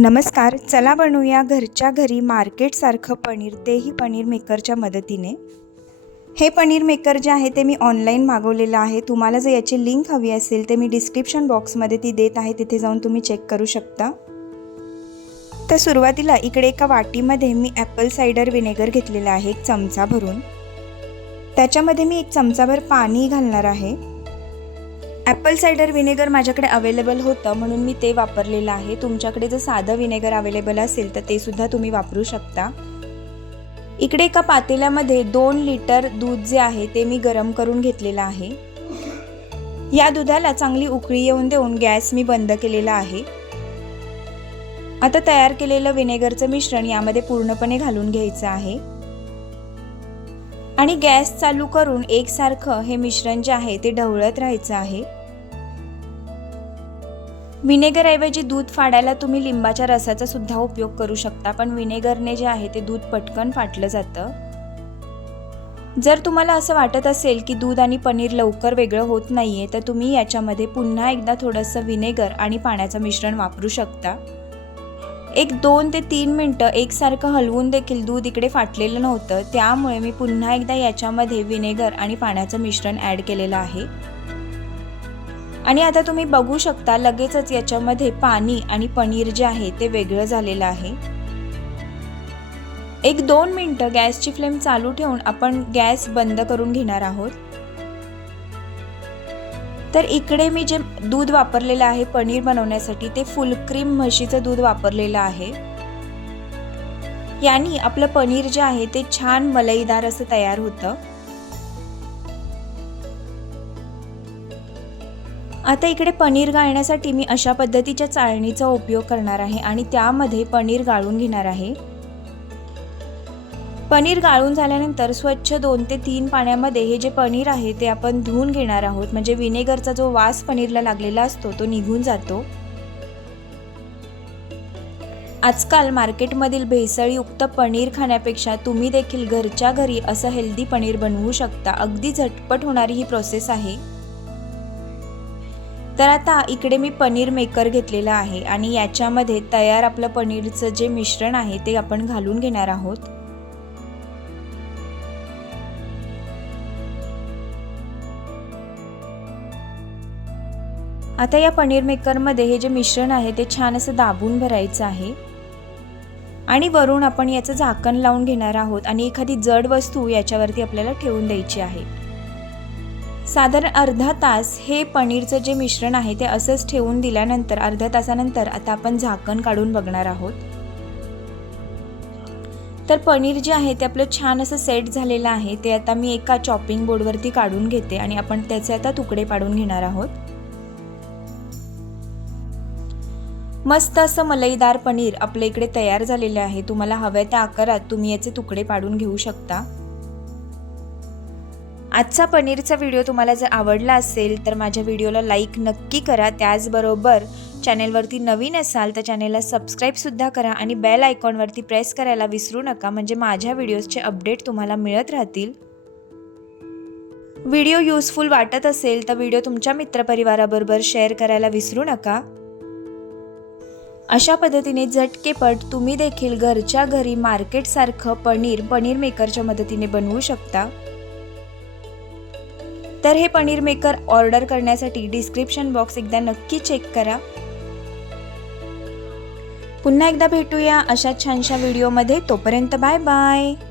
नमस्कार चला बनवूया घरच्या घरी मार्केटसारखं पनीर तेही पनीर मेकरच्या मदतीने. हे पनीर मेकर जे आहे ते मी ऑनलाईन मागवलेलं आहे. तुम्हाला जर याची लिंक हवी असेल ते मी डिस्क्रिप्शन बॉक्समध्ये ती देत आहे. तिथे जाऊन तुम्ही चेक करू शकता. तर सुरुवातीला इकडे एका वाटीमध्ये मी ॲपल सायडर विनेगर घेतलेलं आहे एक चमचा भरून. त्याच्यामध्ये मी एक चमचाभर पाणी घालणार आहे. ॲपल सायडर विनेगर माझ्याकडे अवेलेबल होतं म्हणून मी ते वापरलेलं आहे. तुमच्याकडे जर साधं विनेगर अवेलेबल असेल तर ते सुद्धा तुम्ही वापरू शकता. इकडे एका पातेल्यामध्ये दोन लिटर दूध जे आहे ते मी गरम करून घेतलेलं आहे. या दुधाला चांगली उकळी येऊन देऊन गॅस मी बंद केलेला आहे. आता तयार केलेलं विनेगरचं मिश्रण यामध्ये पूर्णपणे घालून घ्यायचं आहे. आणि गॅस चालू करून एकसारखं हे मिश्रण जे आहे ते ढवळत राहायचं आहे. विनेगरऐवजी दूध फाडायला तुम्ही लिंबाच्या रसाचा सुद्धा उपयोग करू शकता पण विनेगरने जे आहे ते दूध पटकन फाटलं जातं. जर तुम्हाला असं वाटत असेल की दूध आणि पनीर लवकर वेगळं होत नाहीये तर तुम्ही याच्यामध्ये पुन्हा एकदा थोडंसं विनेगर आणि पाण्याचं मिश्रण वापरू शकता. एक दोन ते तीन मिनटं एकसारखं हलवून देखील दूध इकडे फाटलेलं नव्हतं त्यामुळे मी पुन्हा एकदा याच्यामध्ये विनेगर आणि पाण्याचं मिश्रण ॲड केलेलं आहे. आणि आता तुम्ही बघू शकता लगेचच याच्यामध्ये पाणी आणि पनीर जे आहे ते वेगळं झालेलं आहे. एक दोन मिनटं गॅसची फ्लेम चालू ठेवून आपण गॅस बंद करून घेणार आहोत. तर इकडे मी जे दूध वापरलेलं आहे पनीर बनवण्यासाठी ते फुल क्रीम म्हशीचं दूध वापरलेलं आहे. यानी आपलं पनीर जे आहे ते छान मलईदार असं तयार होतं. आता इकडे पनीर गाळण्यासाठी मी अशा पद्धतीच्या चाळणीचा उपयोग करणार आहे आणि त्यामध्ये पनीर गाळून घेणार आहे. पनीर गाळून झाल्यानंतर स्वच्छ दोन ते तीन पाण्यामध्ये हे जे पनीर आहे ते आपण धुवून घेणार आहोत. म्हणजे विनेगरचा जो वास पनीरला लागलेला असतो तो निघून जातो. आजकाल मार्केटमधील भेसळयुक्त पनीर खाण्यापेक्षा तुम्ही देखील घरच्या घरी असं हेल्दी पनीर बनवू शकता. अगदी झटपट होणारी ही प्रोसेस आहे. तर आता इकडे मी पनीर मेकर घेतलेला आहे आणि याच्यामध्ये तयार आपलं पनीरचं जे मिश्रण आहे ते आपण घालून घेणार आहोत. आता या पनीर मेकरमध्ये हे जे मिश्रण आहे ते छान असं दाबून भरायचं आहे. आणि वरून आपण याचं झाकण लावून घेणार आहोत आणि एखादी जड वस्तू याच्यावरती आपल्याला ठेवून द्यायची आहे. साधारण अर्धा तास हे पनीरचं जे मिश्रण आहे ते असंच ठेवून दिल्यानंतर अर्ध्या तासानंतर आता आपण झाकण काढून बघणार आहोत. तर पनीर जे आहे ते आपलं छान असं सेट झालेलं आहे ते आता मी एका चॉपिंग बोर्डवरती काढून घेते आणि आपण त्याचे आता तुकडे पाडून घेणार आहोत. मस्त असं मलईदार पनीर आपल्या इकडे तयार झालेलं आहे तुम्हाला हव्या त्या आकारात तुम्ही याचे तुकडे पाडून घेऊ शकता. आजचा पनीरचा व्हिडिओ तुम्हाला जर आवडला असेल तर माझ्या व्हिडिओला लाईक नक्की करा. त्याचबरोबर चॅनेलवरती नवीन असाल तर चॅनेलला सबस्क्राईबसुद्धा करा आणि बेल आयकॉनवरती प्रेस करायला विसरू नका. म्हणजे माझ्या व्हिडिओजचे अपडेट तुम्हाला मिळत राहतील. व्हिडिओ युजफुल वाटत असेल तर व्हिडिओ तुमच्या मित्रपरिवाराबरोबर शेअर करायला विसरू नका. अशा पद्धतीने झटकेपट तुम्ही देखील घरच्या घरी मार्केटसारखं पनीर पनीर मेकरच्या मदतीने बनवू शकता. तर हे पनीर मेकर ऑर्डर करण्यासाठी डिस्क्रिप्शन बॉक्स एकदा नक्की चेक करा. पुन्हा एकदा भेटूया अशा छानशा व्हिडिओमध्ये. तोपर्यंत बाय बाय.